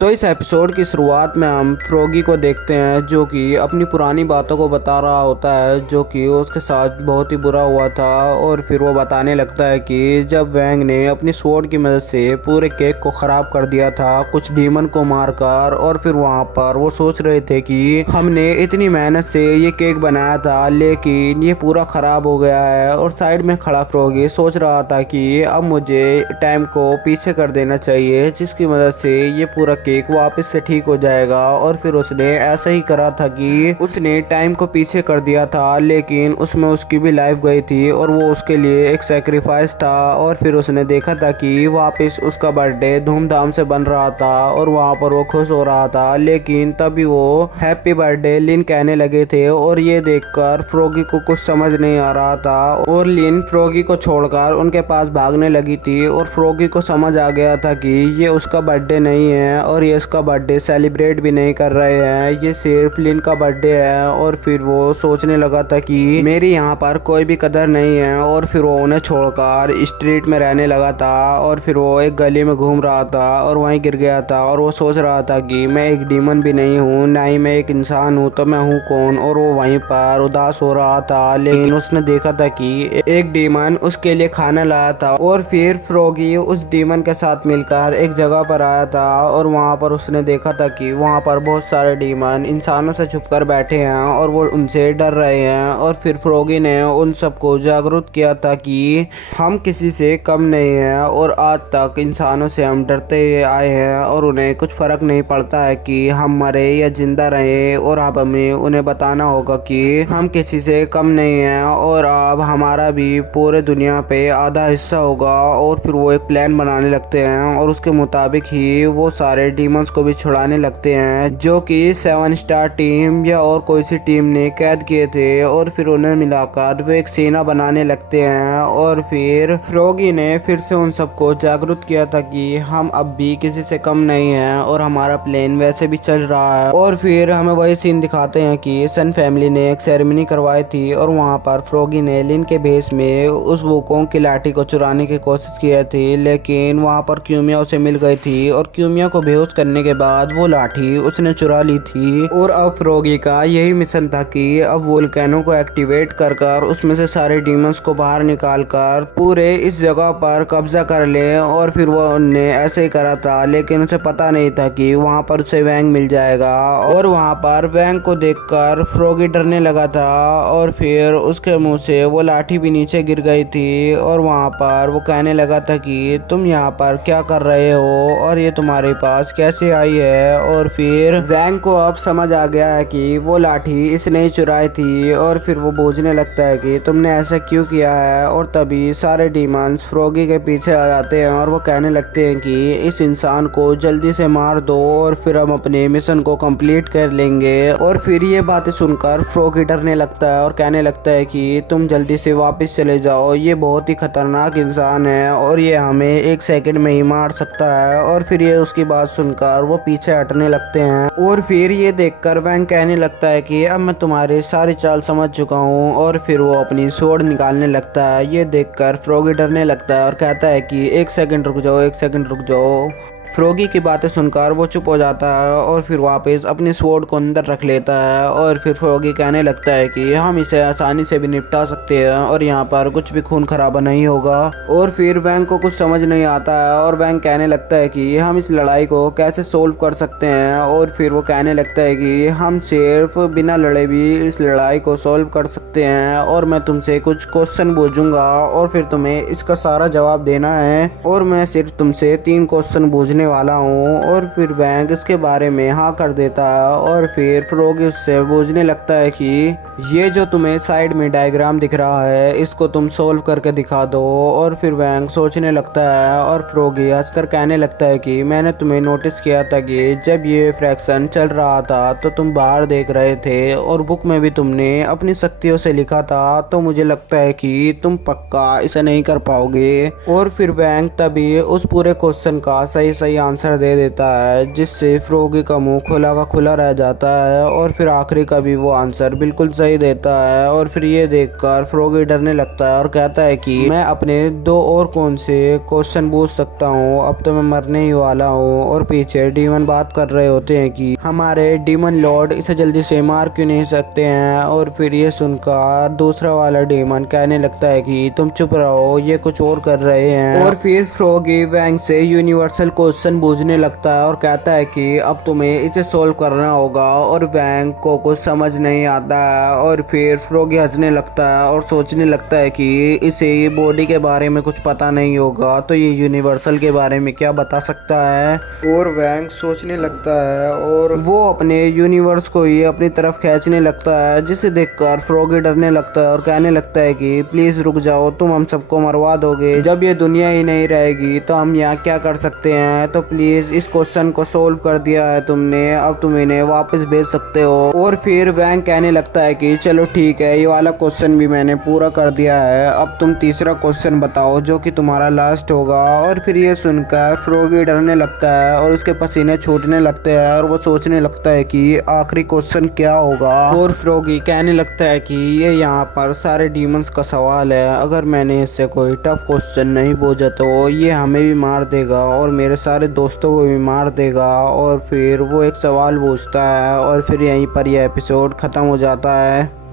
तो इस एपिसोड की शुरुआत में हम फ्रॉगी को देखते हैं जो कि अपनी पुरानी बातों को बता रहा होता है जो कि उसके साथ बहुत ही बुरा हुआ था। और फिर वो बताने लगता है कि जब वैंग ने अपनी स्वॉर्ड की मदद से पूरे केक को ख़राब कर दिया था कुछ डीमन को मारकर। और फिर वहाँ पर वो सोच रहे थे कि हमने इतनी मेहनत से ये केक बनाया था लेकिन ये पूरा ख़राब हो गया है। और साइड में खड़ा फ्रॉगी सोच रहा था कि अब मुझे टाइम को पीछे कर देना चाहिए जिसकी मदद से ये पूरा केक वापस से ठीक हो जाएगा। और फिर उसने ऐसा ही करा था कि उसने टाइम को पीछे कर दिया था लेकिन उसमें उसकी भी लाइफ गई थी और वो उसके लिए एक सेक्रीफाइस था। और फिर उसने देखा था कि वापस उसका बर्थडे धूमधाम से बन रहा था और वहाँ पर वो खुश हो रहा था। लेकिन तभी वो हैप्पी बर्थडे लिन कहने लगे थे और ये देखकर फ्रॉगी को कुछ समझ नहीं आ रहा था और लिन फ्रॉगी को छोड़कर उनके पास भागने लगी थी। और फ्रॉगी को समझ आ गया था कि ये उसका बर्थडे नहीं है और ये इसका बर्थडे सेलिब्रेट भी नहीं कर रहे हैं, ये सिर्फ लिन का बर्थडे है। और फिर वो सोचने लगा था कि मेरी यहाँ पर कोई भी कदर नहीं है। और फिर वो उन्हें छोड़कर स्ट्रीट में रहने लगा था और फिर वो एक गली में घूम रहा था और वहीं गिर गया था। और वो सोच रहा था कि मैं एक डीमन भी नहीं हूँ ना ही मैं एक इंसान हूँ, तो मैं हूँ कौन। और वो वहीं पर उदास हो रहा था लेकिन उसने देखा था कि एक डीमन उसके लिए खाना लाया था। और फिर फ्रॉगी उस डीमन के साथ मिलकर एक जगह पर आया था और वहाँ पर उसने देखा था कि वहाँ पर बहुत सारे डीमन इंसानों से छुपकर बैठे हैं और वो उनसे डर रहे हैं। और फिर फ्रॉगी ने उन सबको जागरूक किया था कि हम किसी से कम नहीं हैं और आज तक इंसानों से हम डरते हुए आए हैं और उन्हें कुछ फ़र्क नहीं पड़ता है कि हम मरे या जिंदा रहे। और अब हमें उन्हें बताना होगा कि हम किसी से कम नहीं हैं और अब हमारा भी पूरे दुनिया पे आधा हिस्सा होगा। और फिर वो एक प्लान बनाने लगते हैं और उसके मुताबिक ही वो सारे डीमंस को भी छुड़ाने लगते हैं जो कि 7 स्टार टीम या और कोई सी टीम ने कैद किए थे। और फिर उन्हें मिलाकर वो एक सेना बनाने लगते हैं। और फिर फ्रॉगी ने फिर से उन सबको जागरूक किया था कि हम अब भी किसी से कम नहीं हैं और हमारा प्लान वैसे भी चल रहा है। और फिर हमें वही सीन दिखाते हैं कि सन फैमिली ने एक सेरेमनी करवाई थी और वहाँ पर फ्रॉगी ने लिन के भेस में उस वुकोंग की लाठी को चुराने की कोशिश की थी लेकिन वहाँ पर क्यूमिया उसे मिल गई थी और क्यूमिया को बेहोश करने के बाद वो लाठी उसने चुरा ली थी। और अब फ्रॉगी का यही मिशन था कि अब वोल्केनो को एक्टिवेट कर कर उसमें से सारे डीमंस को बाहर निकाल कर पूरे इस जगह पर कब्जा कर ले। और फिर वो उनने ऐसे ही करा था लेकिन उसे पता नहीं था कि वहाँ पर उसे वैंग मिल जाएगा। और वहाँ पर वैंग को देखकर फ्रॉगी डरने लगा था और फिर उसके मुंह से वो लाठी भी नीचे गिर गई थी। और वहाँ पर वो कहने लगा था कि तुम यहाँ पर क्या कर रहे हो और ये तुम्हारे पास कैसे आई है। और फिर वैंग को अब समझ आ गया है कि वो लाठी इसने ही चुराई थी। और फिर वो पूछने लगता है कि तुमने ऐसा क्यों किया है। और तभी सारे डीमंस फ्रॉगी के पीछे आ जाते हैं और वो कहने लगते हैं कि इस इंसान को जल्दी से मार दो और फिर हम अपने मिशन को कंप्लीट कर लेंगे। और फिर ये बातें सुनकर फ्रॉगी डरने लगता है और कहने लगता है कि तुम जल्दी से वापस चले जाओ, ये बहुत ही खतरनाक इंसान है और ये हमें 1 सेकंड में ही मार सकता है। और फिर ये उसकी बात सुनकर वो पीछे हटने लगते हैं। और फिर ये देखकर वैंग कहने लगता है कि अब मैं तुम्हारी सारी चाल समझ चुका हूँ। और फिर वो अपनी स्वॉर्ड निकालने लगता है। ये देखकर फ्रॉगी डरने लगता है और कहता है कि 1 सेकंड रुक जाओ, 1 सेकंड रुक जाओ। फ्रॉगी की बातें सुनकर वो चुप हो जाता है और फिर वापस अपनी स्वॉर्ड को अंदर रख लेता है। और फिर फ्रॉगी कहने लगता है कि हम इसे आसानी से भी निपटा सकते हैं और यहाँ पर कुछ भी खून खराबा नहीं होगा। और फिर वैंग को कुछ समझ नहीं आता है और वैंग कहने लगता है कि हम इस लड़ाई को कैसे सोल्व कर सकते हैं। और फिर वो कहने लगता है कि हम सिर्फ बिना लड़े भी इस लड़ाई को सोल्व कर सकते हैं और मैं तुमसे कुछ क्वेश्चन पूछूंगा और फिर तुम्हें इसका सारा जवाब देना है। और मैं सिर्फ तुमसे 3 क्वेश्चन पूछने वाला हूँ। और फिर वैंग इसके बारे में हाँ कर देता है। और फिर फ्रॉगी उससे पूछने लगता है कि ये जो तुम्हें साइड में डायग्राम दिख रहा है इसको तुम सोल्व करके दिखा दो। और फिर वैंग सोचने लगता है और फ्रॉगी हंसकर कहने लगता है कि मैंने तुम्हें नोटिस किया था कि जब ये फ्रैक्शन चल रहा था तो तुम बाहर देख रहे थे और बुक में भी तुमने अपनी शक्तियों से लिखा था, तो मुझे लगता है कि तुम पक्का इसे नहीं कर पाओगे। और फिर वैंग तभी उस पूरे क्वेश्चन का सही सही आंसर दे देता है, जिससे फ्रॉगी का मुंह खुला का खुला रह जाता है और फिर आखिरी का भी वो आंसर बिल्कुल सही देता है। और फिर ये देखकर फ्रॉगी डरने लगता है और कहता है कि मैं अपने दो और कौन से क्वेश्चन पूछ सकता हूँ, अब तो मैं मरने ही वाला हूँ। और पीछे डीमन बात कर रहे होते हैं कि हमारे डीमन लॉर्ड इसे जल्दी से मार क्यों नहीं सकते हैं। और फिर ये सुनकर दूसरा वाला डीमन कहने लगता है कि तुम चुप रहो, ये कुछ और कर रहे हैं। और फिर फ्रॉगी वैंग से यूनिवर्सल क्वेश्चन पूछने लगता है और कहता है कि अब तुम्हें इसे सोल्व करना होगा। और वैंग को कुछ समझ नहीं आता है। और फिर फ्रॉगी हंसने लगता है और सोचने लगता है कि इसे बॉडी के बारे में कुछ पता नहीं होगा, तो ये यूनिवर्सल के बारे में क्या बता सकता है। और वैंग सोचने लगता है और वो अपने यूनिवर्स को ही अपनी तरफ खींचने लगता है, जिसे देखकर फ्रॉगी डरने लगता है और कहने लगता है कि प्लीज रुक जाओ, तुम हम सबको मरवा दोगे। जब ये दुनिया ही नहीं रहेगी तो हम यहाँ क्या कर सकते हैं, तो प्लीज इस क्वेश्चन को सोल्व कर दिया है तुमने, अब तुम इन्हें वापस भेज सकते हो। और फिर वैंग कहने लगता है कि चलो ठीक है, ये वाला क्वेश्चन भी मैंने पूरा कर दिया है, अब तुम तीसरा क्वेश्चन बताओ जो कि तुम्हारा लास्ट होगा। और फिर ये सुनकर फ्रॉगी डरने लगता है और उसके पसीने छूटने लगते हैं और वो सोचने लगता है कि आखिरी क्वेश्चन क्या होगा। और फ्रॉगी कहने लगता है कि ये यहाँ पर सारे डीमंस का सवाल है, अगर मैंने इससे कोई टफ क्वेश्चन नहीं पूछा तो ये हमें भी मार देगा और मेरे सारे दोस्तों को भी मार देगा। और फिर वो एक सवाल पूछता है और फिर यहीं पर यह एपिसोड ख़त्म हो जाता है।